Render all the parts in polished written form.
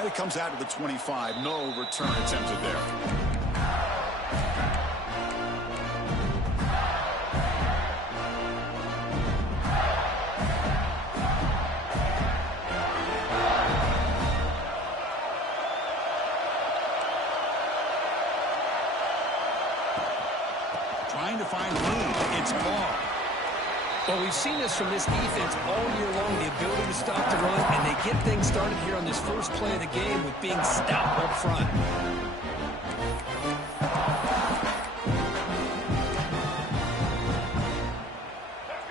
And it comes out to the 25. No return attempted there. Trying to find room. It's ball. Well, we've seen this from this defense all year long, the ability to stop the run, and they get things started here on this first play of the game with being stout up front.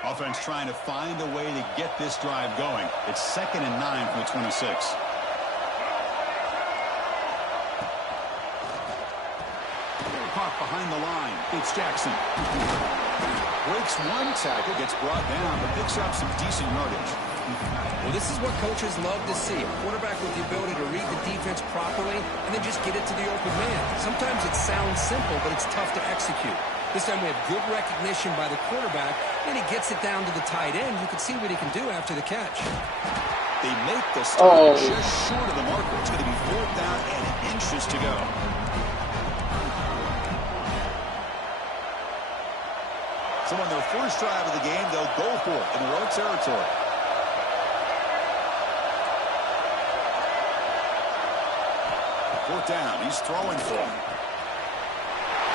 Offense trying to find a way to get this drive going. It's 2nd and 9 from the 26. Caught behind the line. It's Jackson. Breaks one tackle, gets brought down, but picks up some decent yardage. Well, this is what coaches love to see. A quarterback with the ability to read the defense properly and then just get it to the open man. Sometimes it sounds simple, but it's tough to execute. This time we have good recognition by the quarterback, and he gets it down to the tight end. You can see what he can do after the catch. They make the start just short of the marker. It's going to be 4th down and inches to go. So on their first drive of the game, they'll go for it in their own territory. Fourth down. He's throwing for it.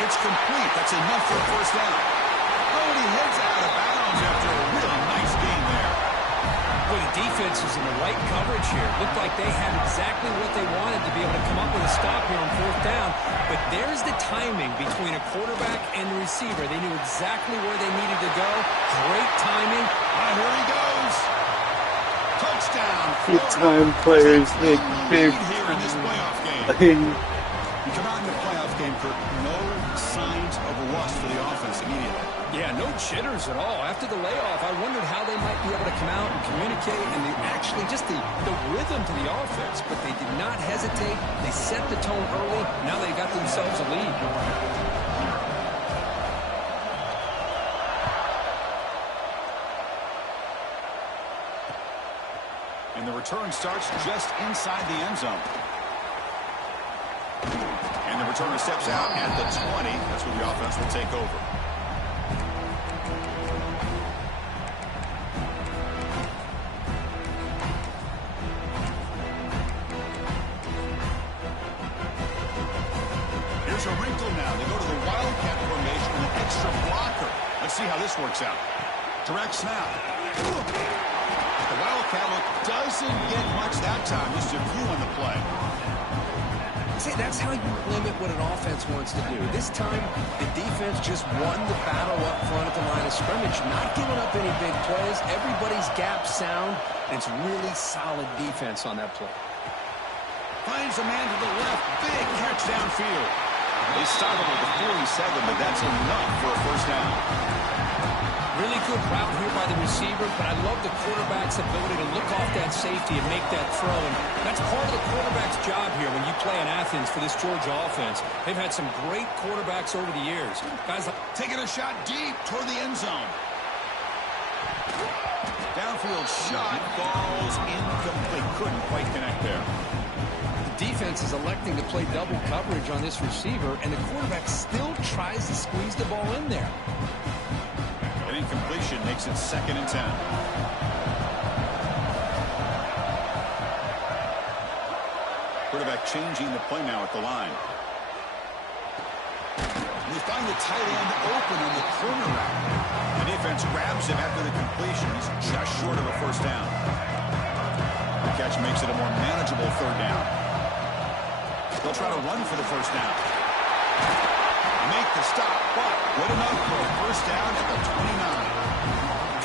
It's complete. That's enough for a first down. Oh, and he heads out of bounds after a really nice gain there. Well, the defense is in the right coverage here. Looked like they had exactly what they wanted to be able to come up with a stop here on 4th down. But there's the timing between a quarterback and the receiver. They knew exactly where they needed to go. Great timing. Here he goes. Touchdown. Big time players make big here in this playoff game. You come out in the playoff game for no signs of rust for the offense immediately. Yeah, no jitters at all. After the layoff, I wondered how they might be able to come out and communicate and actually just the rhythm to the offense. But they did not hesitate. They set the tone early. Now they got themselves a lead. And the return starts just inside the end zone. And the returner steps out at the 20. That's where the offense will take over. Here's a wrinkle now. They go to the Wildcat formation with an extra blocker. Let's see how this works out. Direct snap. The Wildcat look doesn't get much that time. Just a few on the play. See, that's how you limit what an offense wants to do. This time, the defense just won the battle up front at the line of scrimmage, not giving up any big plays. Everybody's gap sound, and it's really solid defense on that play. Finds a man to the left. Big catch downfield. They stop him at the 47, but that's enough for a first down. Really good route here by the receiver, but I love the quarterback's ability to look off that safety and make that throw. And that's part of the quarterback's job here when you play in Athens for this Georgia offense. They've had some great quarterbacks over the years. Guys taking a shot deep toward the end zone. Downfield shot falls incomplete. Couldn't quite connect there. The defense is electing to play double coverage on this receiver, and the quarterback still tries to squeeze the ball in there. Incompletion makes it 2nd and 10. Quarterback changing the play now at the line. We find the tight end open on the corner route. The defense grabs him after the completion. He's just short of a first down. The catch makes it a more manageable 3rd down. They'll try to run for the first down. Make the stop, but good enough for a first down at the 29.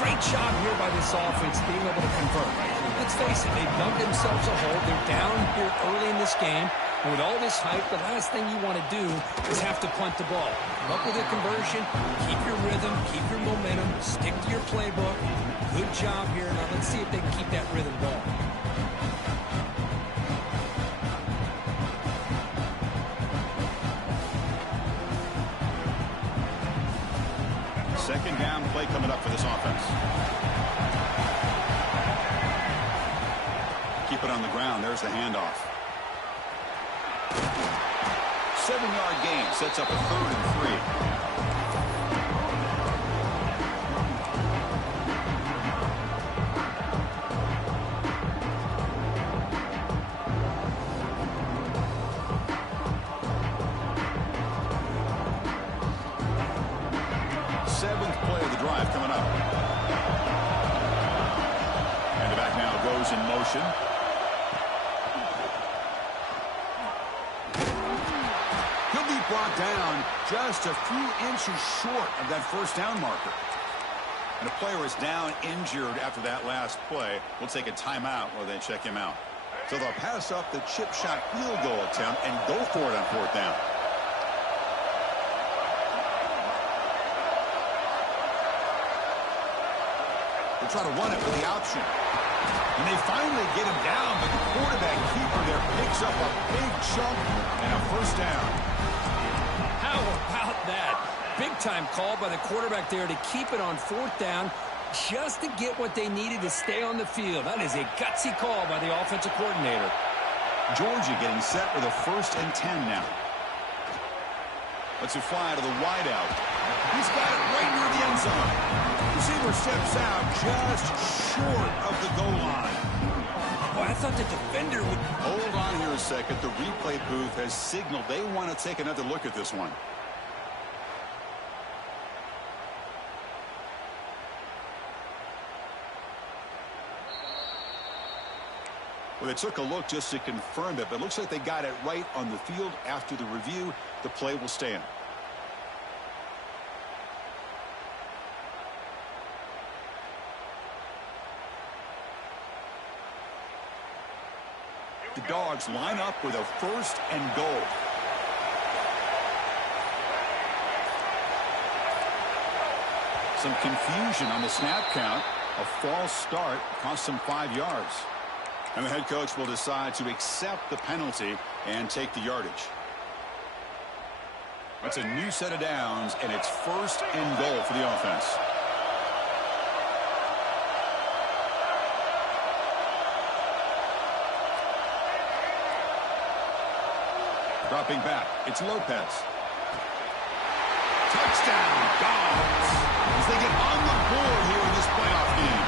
Great job here by this offense being able to convert. Let's face it, they've dug themselves a hole. They're down here early in this game. And with all this hype, the last thing you want to do is have to punt the ball. Come up with a conversion, keep your rhythm, keep your momentum, stick to your playbook. Good job here. Now let's see if they can keep that rhythm going. Second down play coming up for this offense. Keep it on the ground. There's the handoff. 7-yard gain sets up a 3rd and 3. Seventh play of the drive coming up. And the back now goes in motion. He'll be brought down just a few inches short of that first down marker. And the player is down injured after that last play. We'll take a timeout while they check him out. So they'll pass up the chip shot field goal attempt and go for it on 4th down. They'll try to run it with the option. And they finally get him down, but the quarterback keeper there picks up a big chunk and a 1st down. How about that? Big-time call by the quarterback there to keep it on 4th down just to get what they needed to stay on the field. That is a gutsy call by the offensive coordinator. Georgia getting set with a 1st and 10 now. Lets it fly to the wideout. He's got it right near the end zone. Receiver steps out just short of the goal line. Boy, I thought the defender would... Hold on here a second. The replay booth has signaled they want to take another look at this one. Well, they took a look just to confirm it, but it looks like they got it right on the field. After the review, the play will stand. The Dogs line up with a 1st and goal. Some confusion on the snap count. A false start cost them 5 yards. And the head coach will decide to accept the penalty and take the yardage. That's a new set of downs, and it's 1st and goal for the offense. Dropping back, it's Lopez. Touchdown, Dogs, as they get on the board here in this playoff game.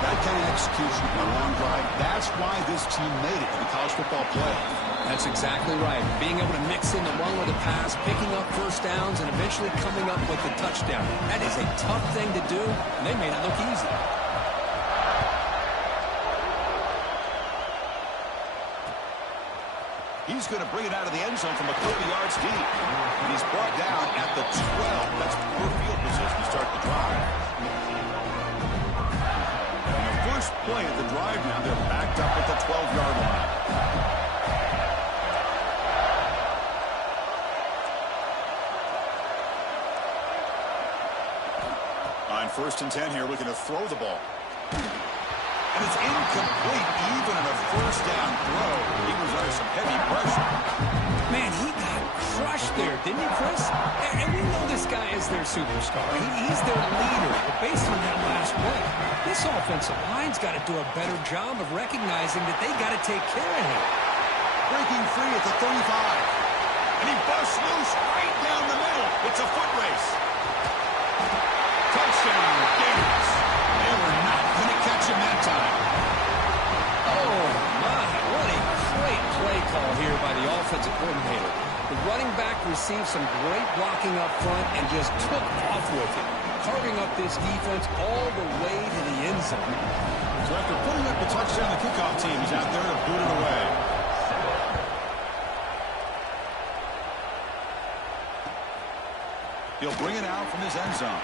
That kind of execution on a long drive, that's why this team made it in the college football playoff. That's exactly right. Being able to mix in the run with the pass, picking up 1st downs, and eventually coming up with the touchdown. That is a tough thing to do, and they made it look easy. He's going to bring it out of the end zone from a couple yards deep. And he's brought down at the 12. That's poor field position to start the drive. And the first play of the drive now, they're backed up at the 12-yard line. On 1st and 10 here, looking to throw the ball. And it's incomplete, even on a 1st down throw. He was under some heavy pressure. Man, he got crushed there, didn't he, Chris? And we know this guy is their superstar. He's their leader. But based on that last play, this offensive line's got to do a better job of recognizing that they got to take care of him. Breaking free at the 35. And he busts loose right down the middle. It's a foot race. Touchdown, Gators. They were not going to catch him that time. Oh, my. What a great play call here by the offensive coordinator. The running back received some great blocking up front and just took off with it, carving up this defense all the way to the end zone. So after putting up the touchdown, the kickoff team is out there to boot it away. He'll bring it out from his end zone.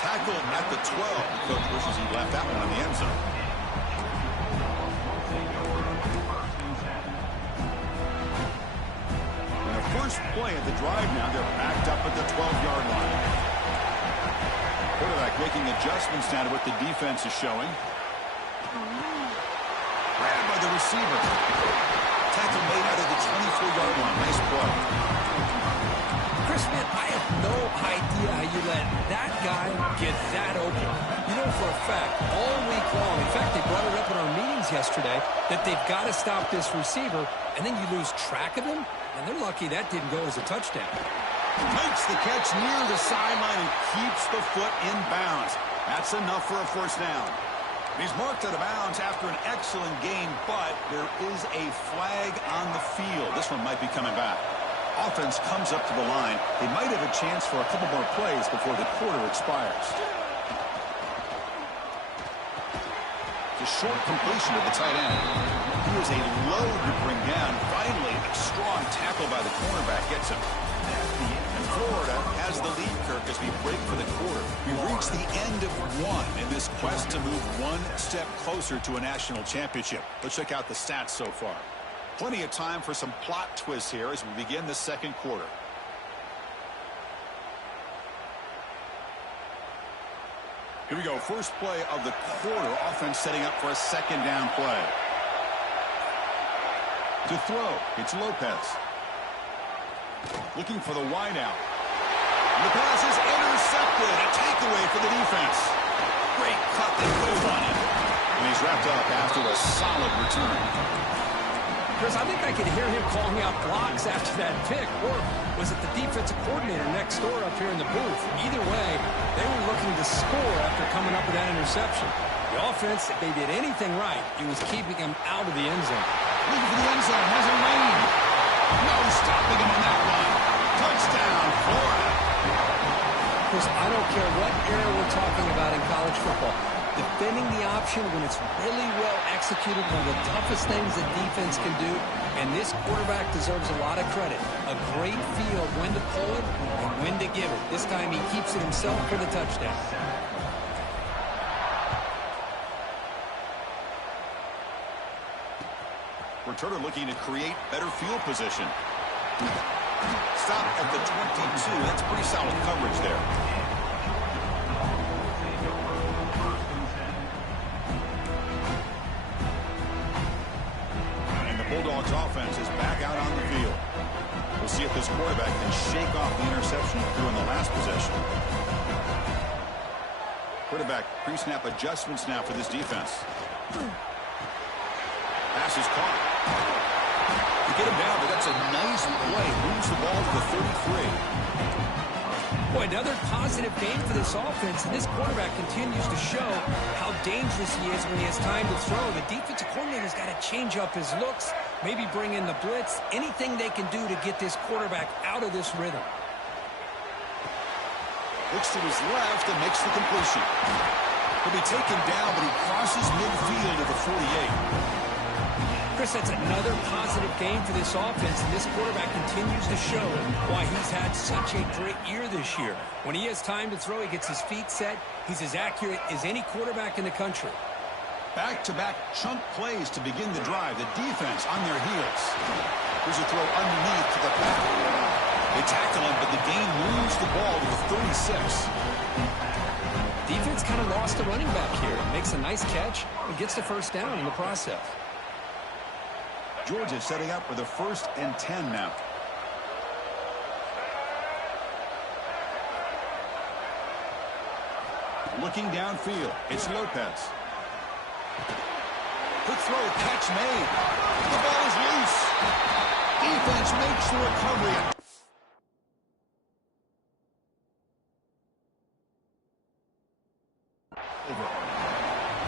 Tackled at the 12. The coach wishes he left that one in the end zone. And the first play of the drive now, they're backed up at the 12-yard line. Quarterback making adjustments now to what the defense is showing. Grabbed by the receiver. Tackle made out of the 24-yard line. Nice play. Smith, I have no idea how you let that guy get that open. You know for a fact, all week long, in fact, they brought it up in our meetings yesterday, that they've got to stop this receiver, and then you lose track of him, and they're lucky that didn't go as a touchdown. Makes the catch near the sideline and keeps the foot in bounds. That's enough for a first down. He's marked out of bounds after an excellent game, but there is a flag on the field. This one might be coming back. Offense comes up to the line. They might have a chance for a couple more plays before the quarter expires. The short completion to the tight end. He was a load to bring down. Finally, a strong tackle by the cornerback gets him. And Florida has the lead, Kirk, as we break for the quarter. We reach the end of one in this quest to move one step closer to a national championship. Let's check out the stats so far. Plenty of time for some plot twists here as we begin the second quarter. Here we go. First play of the quarter. Offense setting up for a second down play. To throw, it's Lopez. Looking for the wideout. The pass is intercepted. A takeaway for the defense. Great cut. They move on it. And he's wrapped up after a solid return. Chris, I think I could hear him calling out blocks after that pick. Or was it the defensive coordinator next door up here in the booth? Either way, they were looking to score after coming up with that interception. The offense, if they did anything right, it was keeping him out of the end zone. Looking for the end zone. Has a lane. No stopping him on that one. Touchdown, Florida. Chris, I don't care what era we're talking about in college football. Defending the option when it's really well executed, one of the toughest things that defense can do, and this quarterback deserves a lot of credit. A great feel of when to pull it and when to give it. This time he keeps it himself for the touchdown. Returner looking to create better field position. Stop at the 22. That's pretty solid coverage there. And the Bulldogs offense is back out on the field. We'll see if this quarterback can shake off the interception he threw in the last possession. Quarterback pre-snap adjustments now for this defense. Pass is caught. To get him down, but that's a nice play. Moves the ball to the 33. Boy, another positive game for this offense, and this quarterback continues to show how dangerous he is when he has time to throw. The defensive coordinator's got to change up his looks, maybe bring in the blitz, anything they can do to get this quarterback out of this rhythm. Looks to his left and makes the completion. He'll be taken down, but he crosses midfield at the 48. Chris, that's another positive game for this offense, and this quarterback continues to show why he's had such a great year this year. When he has time to throw, he gets his feet set. He's as accurate as any quarterback in the country. Back-to-back chunk plays to begin the drive. The defense on their heels. Here's a throw underneath to the back. They tackle him, but the gain moves the ball to the 36. Defense kind of lost the running back here. Makes a nice catch and gets the first down in the process. Georgia setting up for the 1st and 10 now. Looking downfield, it's Lopez. Quick throw, catch made. The ball is loose. Defense makes the recovery.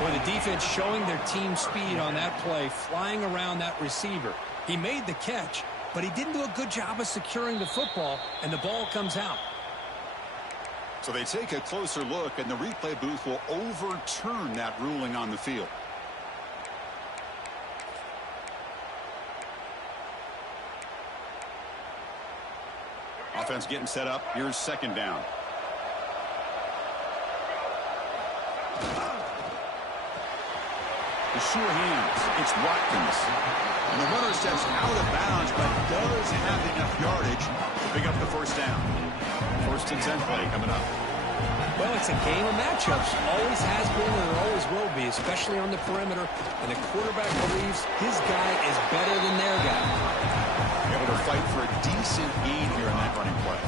Boy, the defense showing their team speed on that play, flying around that receiver. He made the catch, but he didn't do a good job of securing the football, and the ball comes out. So they take a closer look, and the replay booth will overturn that ruling on the field. Offense getting set up. Here's second down. The sure hands. It's Watkins. And the runner steps out of bounds, but does have enough yardage to pick up the first down. 1st and 10 play coming up. Well, it's a game of matchups. Always has been and it always will be. especially on the perimeter, and the quarterback believes his guy is better than their guy. Able to fight for a decent gain here in that running play.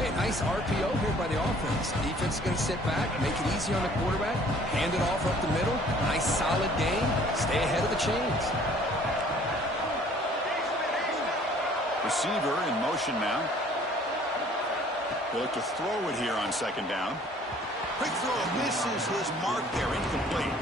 Hey, nice RPO here by the offense. Defense is going to sit back, make it easy on the quarterback, hand it off up the middle. Nice solid gain. Stay ahead of the chains. Receiver in motion now. They look to throw it here on second down. Quick throw misses his mark there, incomplete.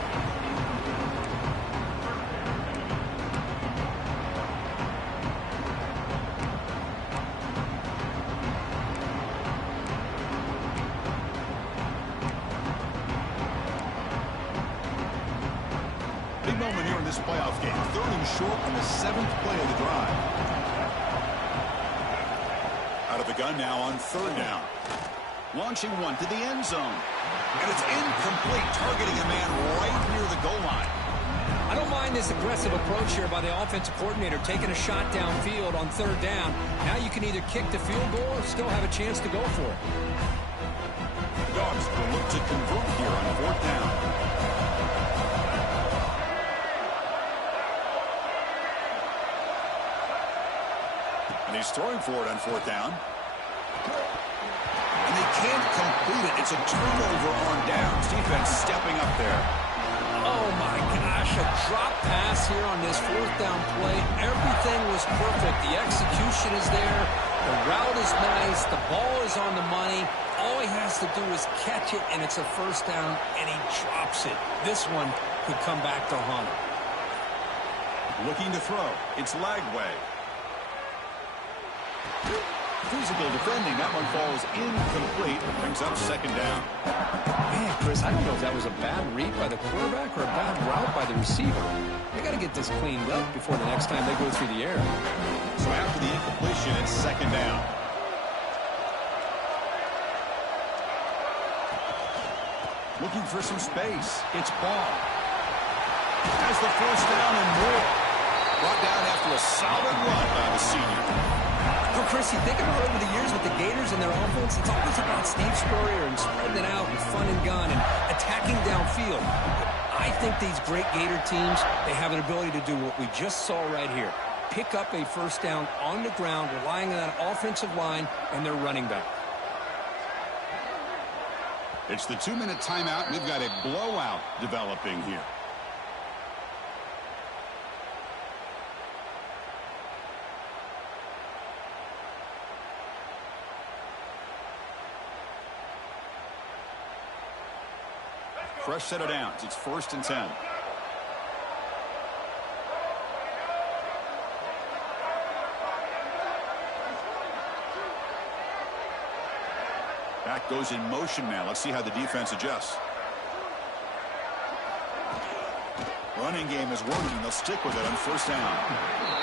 Big moment here in this playoff game. 3rd and short on the 7th play of the drive. Out of the gun now on 3rd down. Launching one to the end zone. And it's incomplete, targeting a man right near the goal line. I don't mind this aggressive approach here by the offensive coordinator, taking a shot downfield on 3rd down. Now you can either kick the field goal or still have a chance to go for it. The Dogs will look to convert here on 4th down. And he's throwing for it on 4th down. And they can't complete it. It's a turnover on downs. Defense stepping up there. Oh, my gosh, a drop pass here on this 4th down play. Everything was perfect. The execution is there. The route is nice. The ball is on the money. All he has to do is catch it, and it's a 1st down, and he drops it. This one could come back to haunt him. Looking to throw. It's Lagway. Physical defending. That one falls incomplete. Brings up 2nd down. Man, Chris, I don't know if that was a bad read by the quarterback or a bad route by the receiver. They got to get this cleaned up before the next time they go through the air. So after the incompletion, it's 2nd down. Looking for some space. It's Ball. Has the 1st down and more. Brought down after a solid run by the senior. Well, Chris, you think about over the years with the Gators and their offense, it's always about Steve Spurrier and spreading it out and fun and gun and attacking downfield. But I think these great Gator teams, they have an ability to do what we just saw right here. Pick up a 1st down on the ground, relying on that offensive line and their running back. It's the 2-minute timeout, and we've got a blowout developing here. Fresh set of downs. It's 1st and 10. Back goes in motion now. Let's see how the defense adjusts. Running game is working. They'll stick with it on 1st down.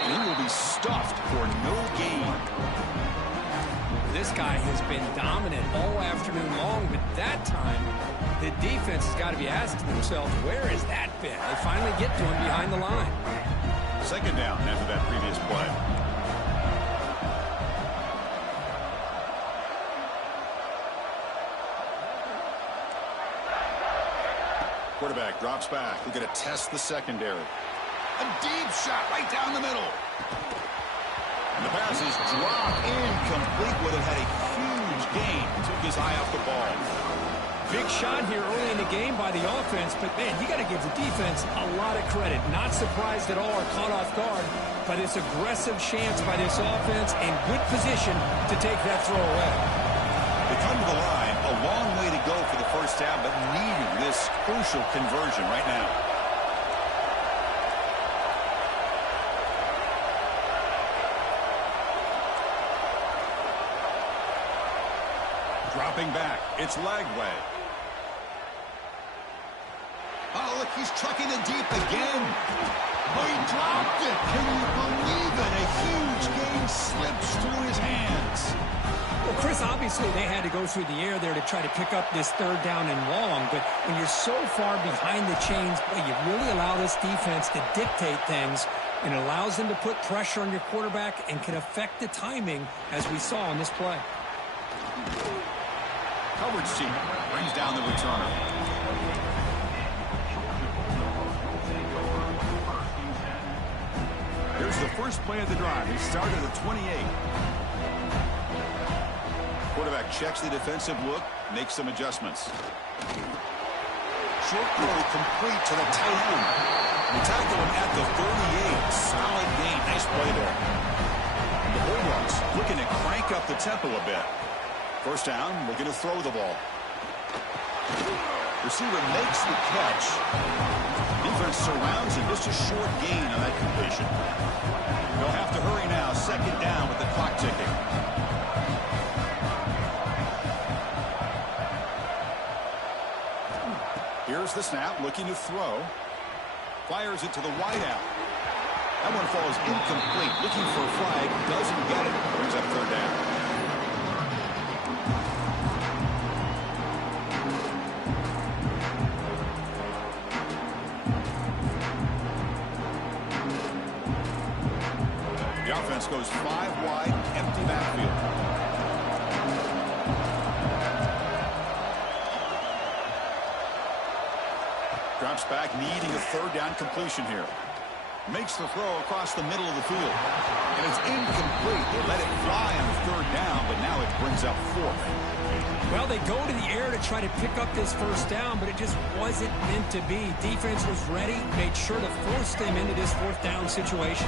And he will be stuffed for no gain. This guy has been dominant all afternoon long, but that time, the defense has got to be asking themselves, where has that been? They finally get to him behind the line. 2nd down after that previous play. Quarterback drops back. They're going to test the secondary. A deep shot right down the middle. And the pass is dropped incomplete. Would have had a huge gain. Took his eye off the ball. Big shot here early in the game by the offense, but man, you got to give the defense a lot of credit. Not surprised at all or caught off guard, but it's aggressive chance by this offense in good position to take that throw away. They come to the line, a long way to go for the 1st down, but needing this crucial conversion right now. Dropping back, it's Lagway. Oh, look, he's trucking it deep again. Oh, he dropped it. Can you believe it? A huge gain slips through his hands. Well, Chris, obviously they had to go through the air there to try to pick up this 3rd down and long, but when you're so far behind the chains, boy, you really allow this defense to dictate things, and it allows them to put pressure on your quarterback and can affect the timing, as we saw on this play. Coverage team brings down the returner. the first play of the drive. He started at 28. Quarterback checks the defensive look, makes some adjustments. Short throw complete to the tight end. We tackled him at the 38. Solid gain. Nice play there. And the Bulldogs looking to crank up the tempo a bit. First down, looking to throw the ball. Receiver makes the catch. Defense surrounds him. Just a short gain on that completion. They'll have to hurry now. Second down with the clock ticking. Here's the snap, looking to throw. Fires it to the wideout. That one falls incomplete. Looking for a flag. Doesn't get it. Brings up third down. The offense goes 5 wide, empty backfield. Drops back, needing a third down completion here. Makes the throw across the middle of the field. And it's incomplete. They let it fly on the third down, but now it brings up fourth. Well, they go to the air to try to pick up this first down, but it just wasn't meant to be. Defense was ready, made sure to force them into this fourth down situation.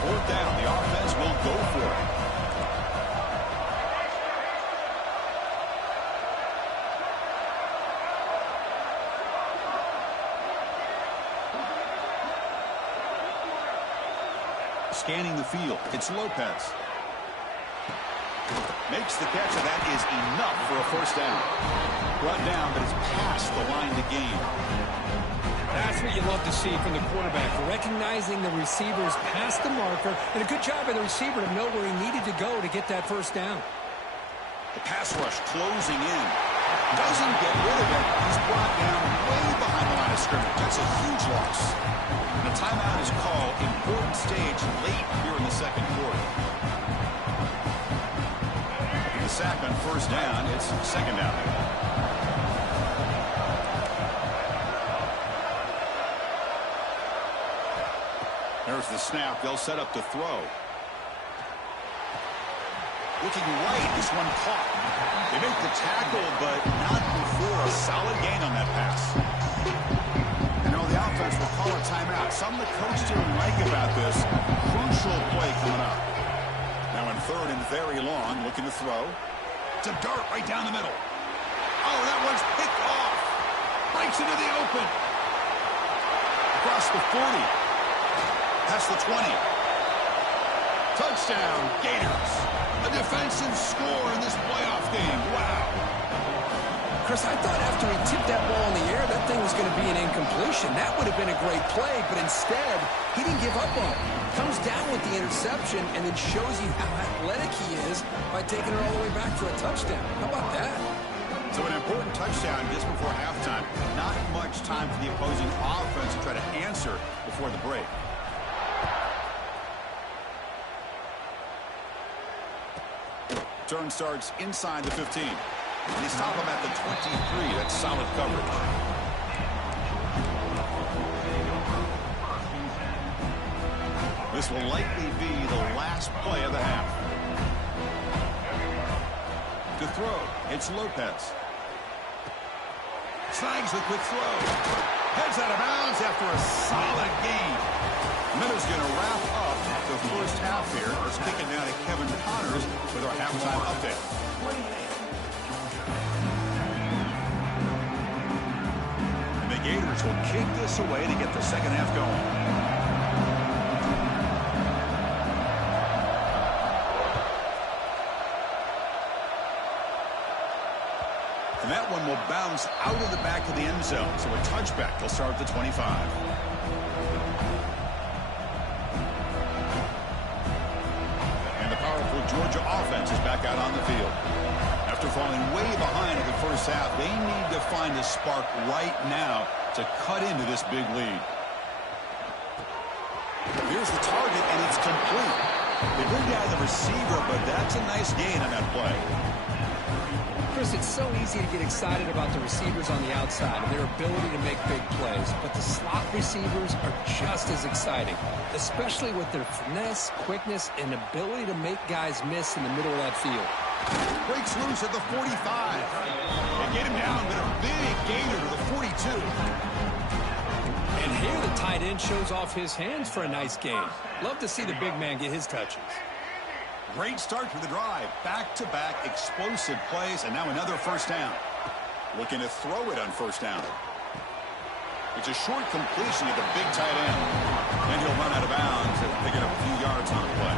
Fourth down, the offense will go for it. Scanning the field, it's Lopez. Makes the catch, and that is enough for a first down. Brought down, but it's past the line to gain. That's what you love to see from the quarterback, recognizing the receivers past the marker, and a good job by the receiver to know where he needed to go to get that first down. The pass rush closing in. Doesn't get rid of it. He's brought down way behind the line of scrimmage. That's a huge loss. And a timeout is called. Important stage late here in the second quarter. The sack on first down. It's second down. There's the snap. They'll set up to throw. Looking right, this one caught. They make the tackle, but not before a solid gain on that pass. You know, the offense will call a timeout. Something the coach didn't like about this. Crucial play coming up. Now in third and very long, looking to throw. It's a dart right down the middle. Oh, that one's picked off. Breaks into the open. Across the 40. Past the 20. Touchdown, Gators. A defensive score in this playoff game. Wow. Chris, I thought after he tipped that ball in the air, that thing was going to be an incompletion. That would have been a great play, but instead, he didn't give up on it. Comes down with the interception and then shows you how athletic he is by taking it all the way back for a touchdown. How about that? So an important touchdown just before halftime. Not much time for the opposing offense to try to answer before the break. Turn starts inside the 15. And they stop him at the 23. That's solid coverage. This will likely be the last play of the half. To throw, it's Lopez. Snags the quick throw. Heads out of bounds after a solid gain. Minutes going to wrap up the first half here. Let's kick it down to Kevin Connors with our halftime update. And the Gators will kick this away to get the second half going. And that one will bounce out of the back of the end zone. So a touchback will start at the 25. And the powerful Georgia offense is back out on the field. After falling way behind in the first half, they need to find a spark right now to cut into this big lead. Here's the target, and it's complete. They bring down the receiver, but that's a nice gain on that play. Chris, it's so easy to get excited about the receivers on the outside and their ability to make big plays, but the slot receivers are just as exciting, especially with their finesse, quickness, and ability to make guys miss in the middle of that field. Breaks loose at the 45. They get him down, but a big gainer to the 42. And here the tight end shows off his hands for a nice gain. Love to see the big man get his touches. Great start to the drive. Back-to-back explosive plays, and now another first down. Looking to throw it on first down. It's a short completion at the big tight end. And he'll run out of bounds and pick it up a few yards on the play.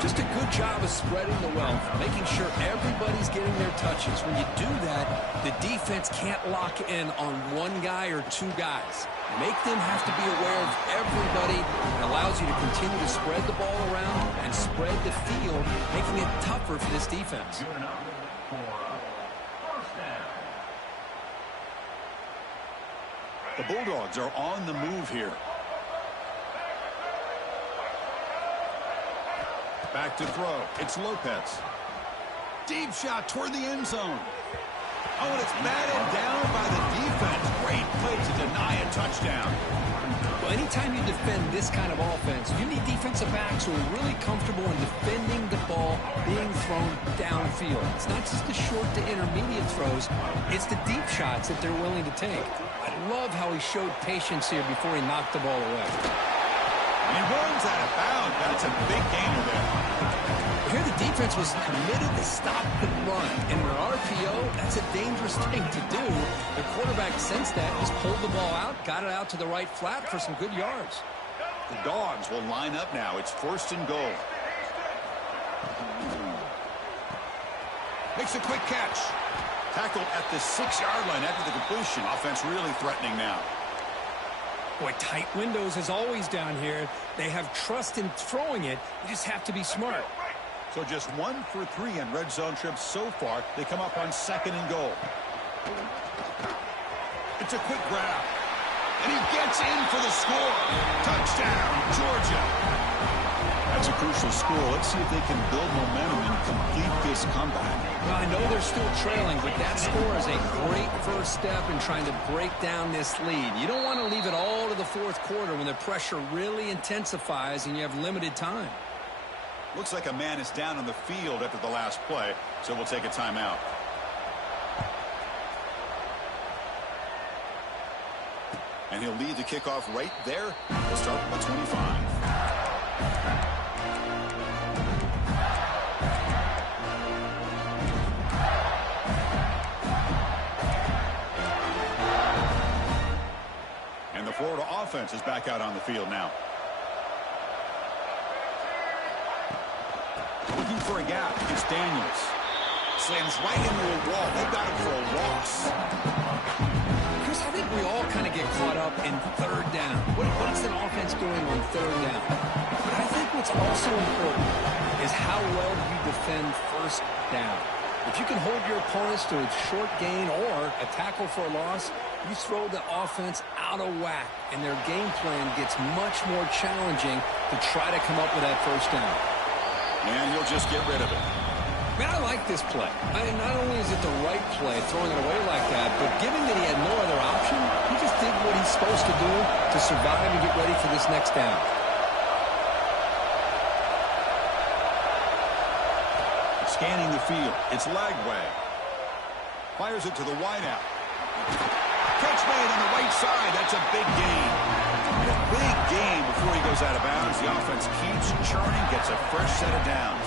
Just a good job of spreading the wealth, making sure everybody's getting their touches. When you do that, the defense can't lock in on one guy or two guys. Make them have to be aware of everybody. It allows you to continue to spread the ball around and spread the field, making it tougher for this defense. The Bulldogs are on the move here. Back to throw. It's Lopez. Deep shot toward the end zone. Oh, and it's batted down by the defense. Great play to deny a touchdown. Well, anytime you defend this kind of offense, you need defensive backs who are really comfortable in defending the ball being thrown downfield. It's not just the short to intermediate throws. It's the deep shots that they're willing to take. I love how he showed patience here before he knocked the ball away. And he runs out of bounds. That's a big gainer there. Here the defense was committed to stop the run. In an RPO, that's a dangerous thing to do. The quarterback sensed that, just pulled the ball out, got it out to the right flat for some good yards. The Dogs will line up now. It's first and goal. Makes a quick catch. Tackled at the 6-yard line after the completion. Offense really threatening now. Boy, tight windows as always down here. They have trust in throwing it. You just have to be smart. So just 1 for 3 on red zone trips so far. They come up on second and goal. It's a quick grab. And he gets in for the score. Touchdown, Georgia. That's a crucial score. Let's see if they can build momentum and complete this comeback. Well, I know they're still trailing, but that score is a great first step in trying to break down this lead. You don't want to leave it all to the fourth quarter when the pressure really intensifies and you have limited time. Looks like a man is down on the field after the last play, so we'll take a timeout. And he'll lead the kickoff right there. We'll start with 25. And the Florida offense is back out on the field now. Looking for a gap. It's Daniels. Slams right into a wall. They've got him for a loss. Chris, I think we all kind of get caught up in third down. What's an offense doing on third down? But I think what's also important is how well you defend first down. If you can hold your opponents to a short gain or a tackle for a loss, you throw the offense out of whack, and their game plan gets much more challenging to try to come up with that first down. And he'll just get rid of it. Man, I like this play. Not only is it the right play, throwing it away like that, but given that he had no other option, he just did what he's supposed to do to survive and get ready for this next down. Scanning the field. It's Lagway. Fires it to the wideout. Catch made on the right side. That's a big gain. And a big gain before he goes out of bounds. The offense keeps churning, gets a fresh set of downs.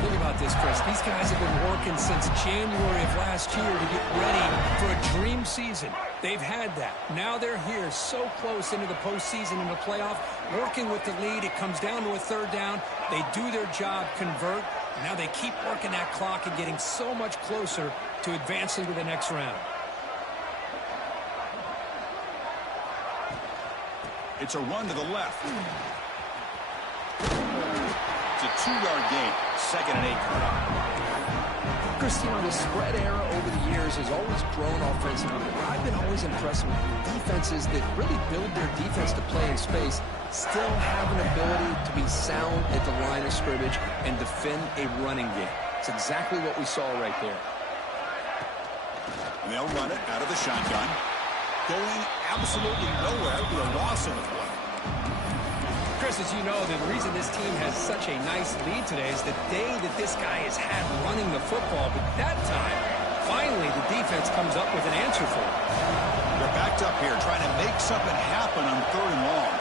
Think about this, Chris. These guys have been working since January of last year to get ready for a dream season. They've had that. Now they're here so close into the postseason and the playoff, working with the lead. It comes down to a third down. They do their job, convert. And now they keep working that clock and getting so much closer to advancing to the next round. It's a run to the left. It's a 2-yard gain. Second and 8 coming up. Chris, you know, the spread era over the years has always grown offensively. But I've been always impressed with defenses that really build their defense to play in space, still have an ability to be sound at the line of scrimmage and defend a running game. It's exactly what we saw right there. And they'll run it out of the shotgun. Going absolutely nowhere. It'll be a loss of the play. Chris, as you know, the reason this team has such a nice lead today is the day that this guy has had running the football. But that time, finally, the defense comes up with an answer for it. They're backed up here trying to make something happen on 3rd and long.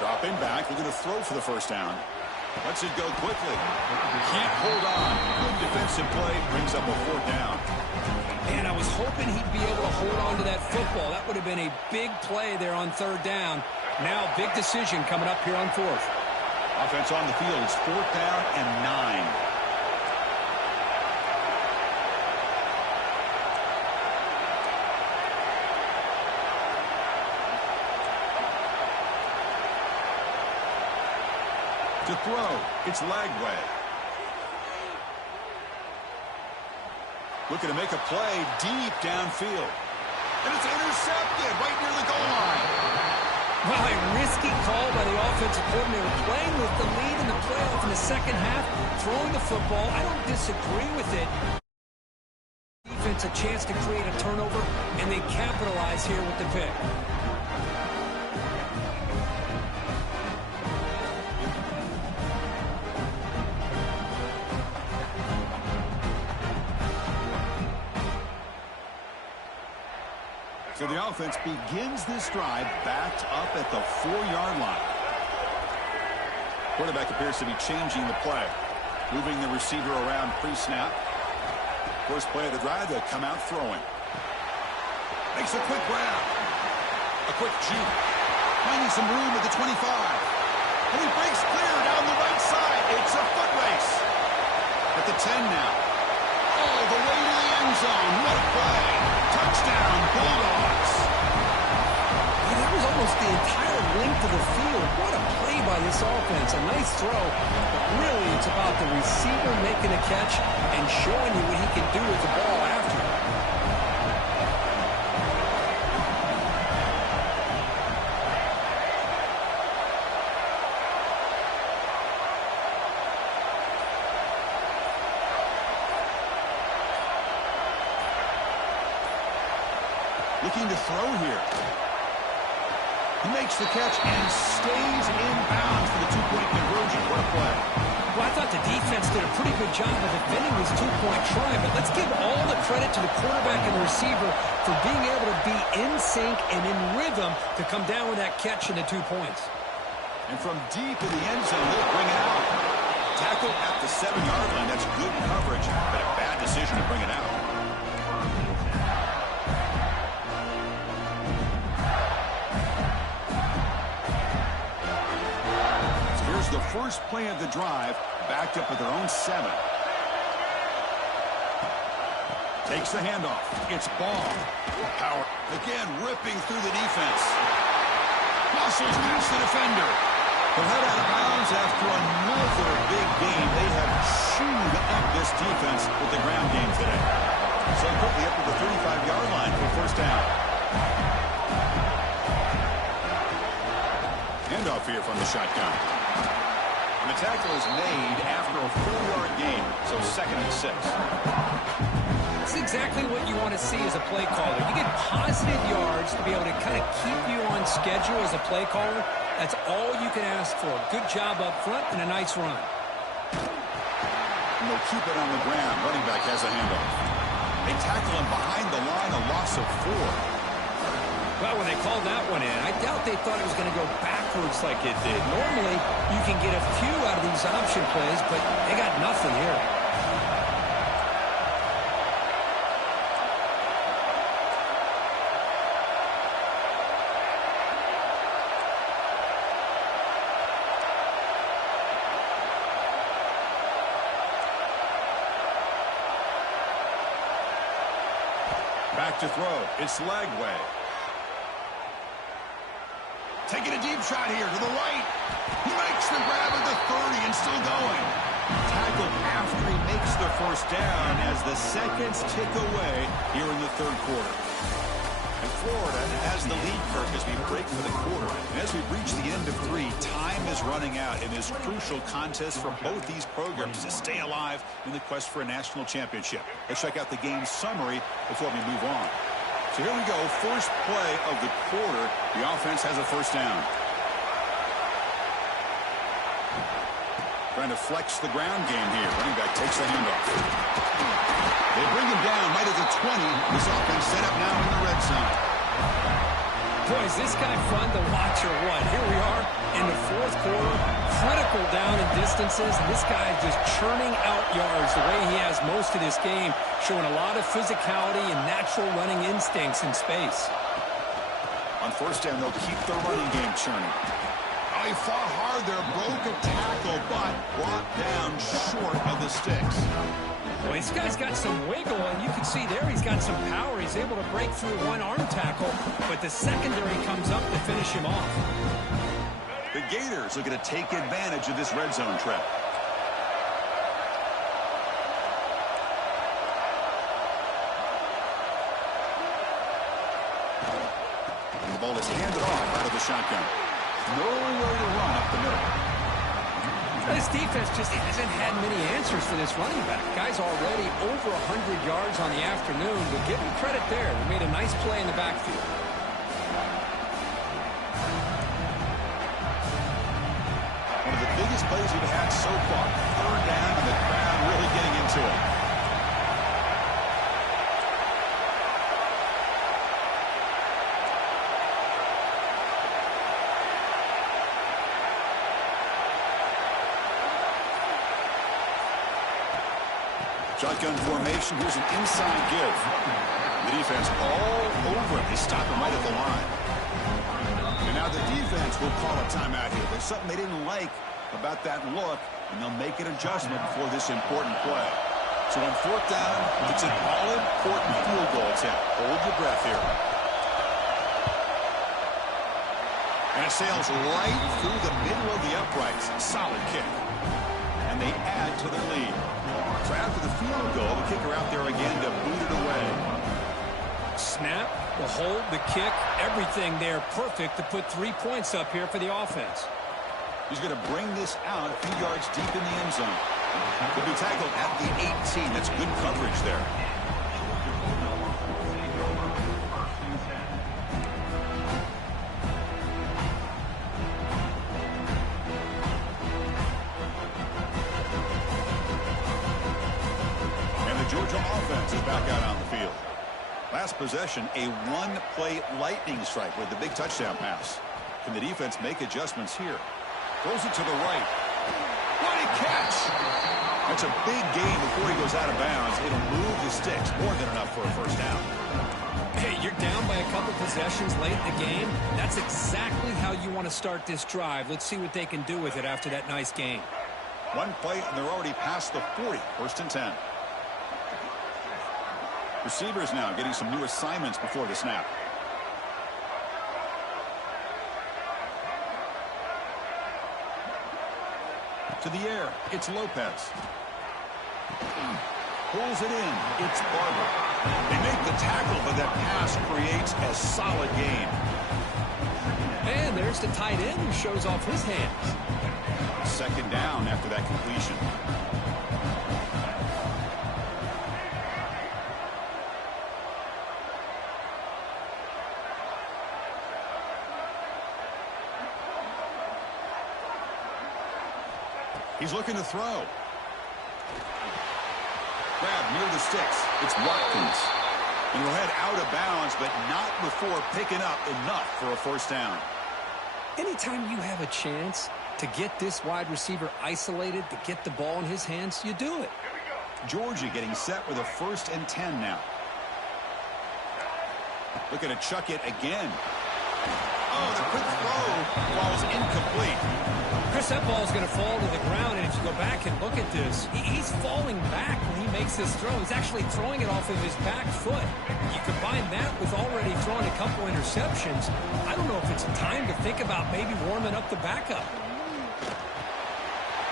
Dropping back, they're going to throw for the first down. Lets it go quickly. Can't hold on. Good defensive play, brings up a 4th down. And I was hoping he'd be able to hold on to that football. That would have been a big play there on 3rd down. Now, big decision coming up here on 4th. Offense on the field. It's 4th down and 9. To throw, it's Lagway. Looking to make a play deep downfield. And it's intercepted right near the goal line. Well, a risky call by the offensive coordinator, playing with the lead in the playoff in the second half, throwing the football. I don't disagree with it. Defense a chance to create a turnover, and they capitalize here with the pick. So the offense begins this drive backed up at the 4-yard line. Quarterback appears to be changing the play. Moving the receiver around pre-snap. First play of the drive, they'll come out throwing. Makes a quick grab. A quick juke. Finding some room at the 25. And he breaks clear down the right side. It's a foot race. At the 10 now. All the way to the end zone. What a play. Touchdown, Bulldogs. Yeah, that was almost the entire length of the field. What a play by this offense. A nice throw. But really, it's about the receiver making a catch and showing you what he can do with the ball after. Looking to throw here. He makes the catch and stays in bounds for the 2-point conversion. What a play. Well, I thought the defense did a pretty good job of defending this 2-point try, but let's give all the credit to the quarterback and the receiver for being able to be in sync and in rhythm to come down with that catch and the 2 points. And from deep in the end zone, they'll bring it out. Tackle at the 7-yard line. That's good coverage, but a bad decision to bring it out. The first play of the drive, backed up at their own 7. Takes the handoff. It's Ball. Power. Again, ripping through the defense. Muscles past the defender. They'll head out of bounds after another big game. They have chewed up this defense with the ground game today. So quickly up to the 35-yard line for first down. Handoff here from the shotgun. And the tackle is made after a 4-yard gain, so 2nd and 6. That's exactly what you want to see as a play caller. You get positive yards to be able to kind of keep you on schedule as a play caller. That's all you can ask for. Good job up front and a nice run. And they'll keep it on the ground. Running back has a handoff. They tackle him behind the line, a loss of 4. Well, when they called that one in, I doubt they thought it was going to go backwards like it did. Normally, you can get a few out of these option plays, but they got nothing here. Back to throw. It's Lagway. Taking a deep shot here to the right. He makes the grab at the 30 and still going. Tackled after he makes the first down as the seconds tick away here in the third quarter. And Florida has the lead, Kirk, as we break for the quarter. And as we reach the end of 3, time is running out in this crucial contest for both these programs to stay alive in the quest for a national championship. Let's check out the game summary before we move on. So here we go. First play of the quarter. The offense has a first down. Trying to flex the ground game here. Running back takes the handoff. They bring him down right at the 20. This offense set up now in the red zone. Boy, is this guy fun to watch or what? Here we are in the fourth quarter. Critical down and distances. And this guy is just churning out yards the way he has most of this game. Showing a lot of physicality and natural running instincts in space. On first down, they'll keep the running game churning. Oh, he fought hard there, broke a tackle, but brought down short of the sticks. Well, this guy's got some wiggle, and you can see there he's got some power. He's able to break through one arm tackle, but the secondary comes up to finish him off. The Gators are going to take advantage of this red zone trap. And the ball is handed off out of the shotgun. Nowhere to run up the middle. This defense just hasn't had many answers for this running back. Guy's already over 100 yards on the afternoon, but give him credit there. They made a nice play in the backfield. One of the biggest plays we've had so far. Third down, and the crowd really getting into it. Shotgun formation. Here's an inside give. The defense all over him. They stop him right at the line. And now the defense will call a timeout here. There's something they didn't like about that look, and they'll make an adjustment before this important play. So on fourth down, it's an all-important field goal attempt. Hold your breath here. And it sails right through the middle of the uprights. Solid kick. And they add to their lead. So after the field goal, the kicker out there again to boot it away. Snap, the hold, the kick, everything there perfect to put 3 points up here for the offense. He's going to bring this out a few yards deep in the end zone. Could be tackled at the 18. That's good coverage there. Georgia offense is back out on the field. Last possession, a one-play lightning strike with the big touchdown pass. Can the defense make adjustments here? Throws it to the right. What a catch! That's a big gain before he goes out of bounds. It'll move the sticks. More than enough for a first down. Hey, you're down by a couple possessions late in the game. That's exactly how you want to start this drive. Let's see what they can do with it after that nice game. One play, and they're already past the 40. First and 10. Receivers now getting some new assignments before the snap. To the air, it's Lopez. Pulls it in, it's Barber. They make the tackle, but that pass creates a solid gain. And there's the tight end who shows off his hands. Second down after that completion. He's looking to throw. Grab near the sticks. It's Watkins. And he'll head out of bounds, but not before picking up enough for a first down. Anytime you have a chance to get this wide receiver isolated, to get the ball in his hands, you do it. Georgia getting set with a 1st and 10 now. Looking to chuck it again. Oh, the quick throw falls incomplete. Chris, that ball is going to fall to the ground, and if you go back and look at this, he's falling back when he makes this throw. He's actually throwing it off of his back foot. You combine that with already throwing a couple interceptions. I don't know if it's time to think about maybe warming up the backup.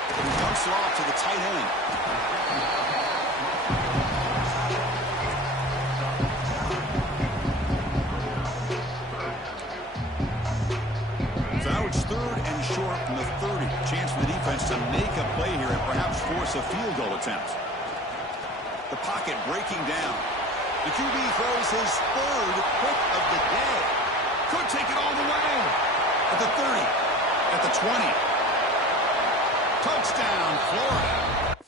He dumps dumps it off to the tight end. So now it's 3rd and short from the 30. Chance for the defense to make a play here and perhaps force a field goal attempt. The pocket breaking down. The QB throws his 3rd pick of the day. Could take it all the way. At the 30. At the 20. Touchdown, Florida.